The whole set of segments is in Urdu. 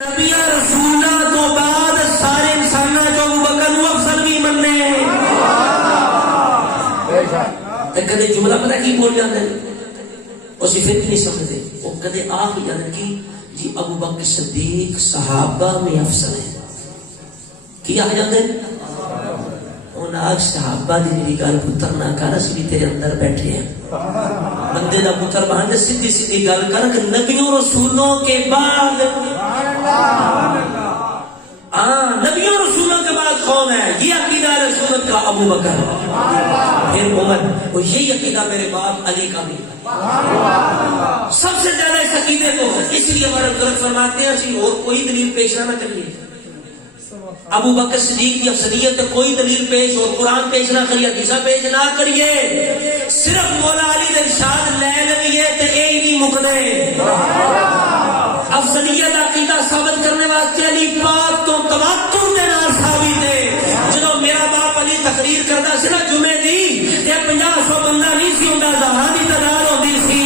نبیاں رسولاں تو بعد سارے انساناں جو ابو بکر نو افضل بھی مننے تے کدے جملہ پتہ کی بول جاندے اسی پھر نہیں سمجھدے وہ کدے آ بھی جاندے کہ جی ابو بکر صدیق صحابہ میں افضل ہے کیا آ جاندے ان آج صحابہ دی میری گل پتر نہ کر اسی بھی تیرے اندر بیٹھے ہیں بندے دا پتر بہانے سیدھی سیدھی گل کر کہ نبیوں رسولوں کے بعد نبیوں رسولوں کے بعد کون ہے؟ یہ عقیدہ رسولت کا ابو بکر پھر عمر وہ یہی عقیدہ میرے باپ علی کا بھی سب سے زیادہ اس عقیدے کو اس لیے ہمارے بزرگ فرماتے ہیں کہ اور کوئی دلیل پیش نہ کریے ابو بکر صدیق کی افضلیت پہ کوئی دلیل پیش اور قرآن پیش نہ کریے حدیث پیش نہ کریے صرف مولا علی دے ارشاد لے لویے تے اے نہیں مکدے افضلیت عقیدہ ثابت کرنے واسطے علی پاک تو تواتر دے نال ثابت ہے جدوں میرا باپ علی تقریر کردا سی نا جمعے دی تے 50-100 بندہ نہیں سی ہوندا زہرا دی تعداد ہوندی سی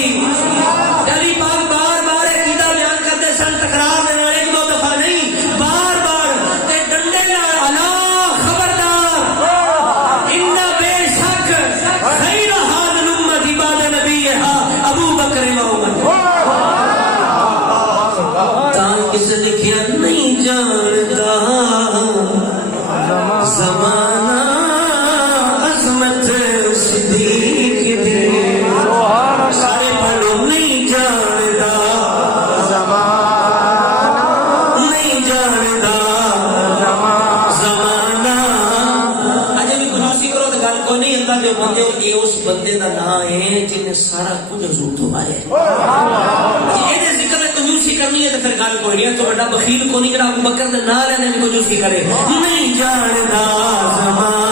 علی پاک بار بار عقیدہ بیان کرتے سن تکرار دے نال ایک دو دفعہ نہیں بار بار تے ڈنڈے نال الا خبردار ان بے شک خیر حال امت بعد نبیھا ابو بکر و عمر کس لکھیا نہیں جانتا زمانہ عظمت صدیق دی سارے پڑھو نہیں جانتا زمانہ نہیں جانتا زمانہ اجے بھی کنوسی کرو تو گل کو نہیں ہندا جو بندے یہ اس بندے دا نام ہے جن نے سارا کچھ حضور تو مارے یہ ذکر کنجوسی کرنی ہے تو پھر گل کوئی نہیں تو بڑا بخیل کو نہیں جڑا ابو بکر دے نال لینے میں کنجوسی کرے نہیں جاندا زمان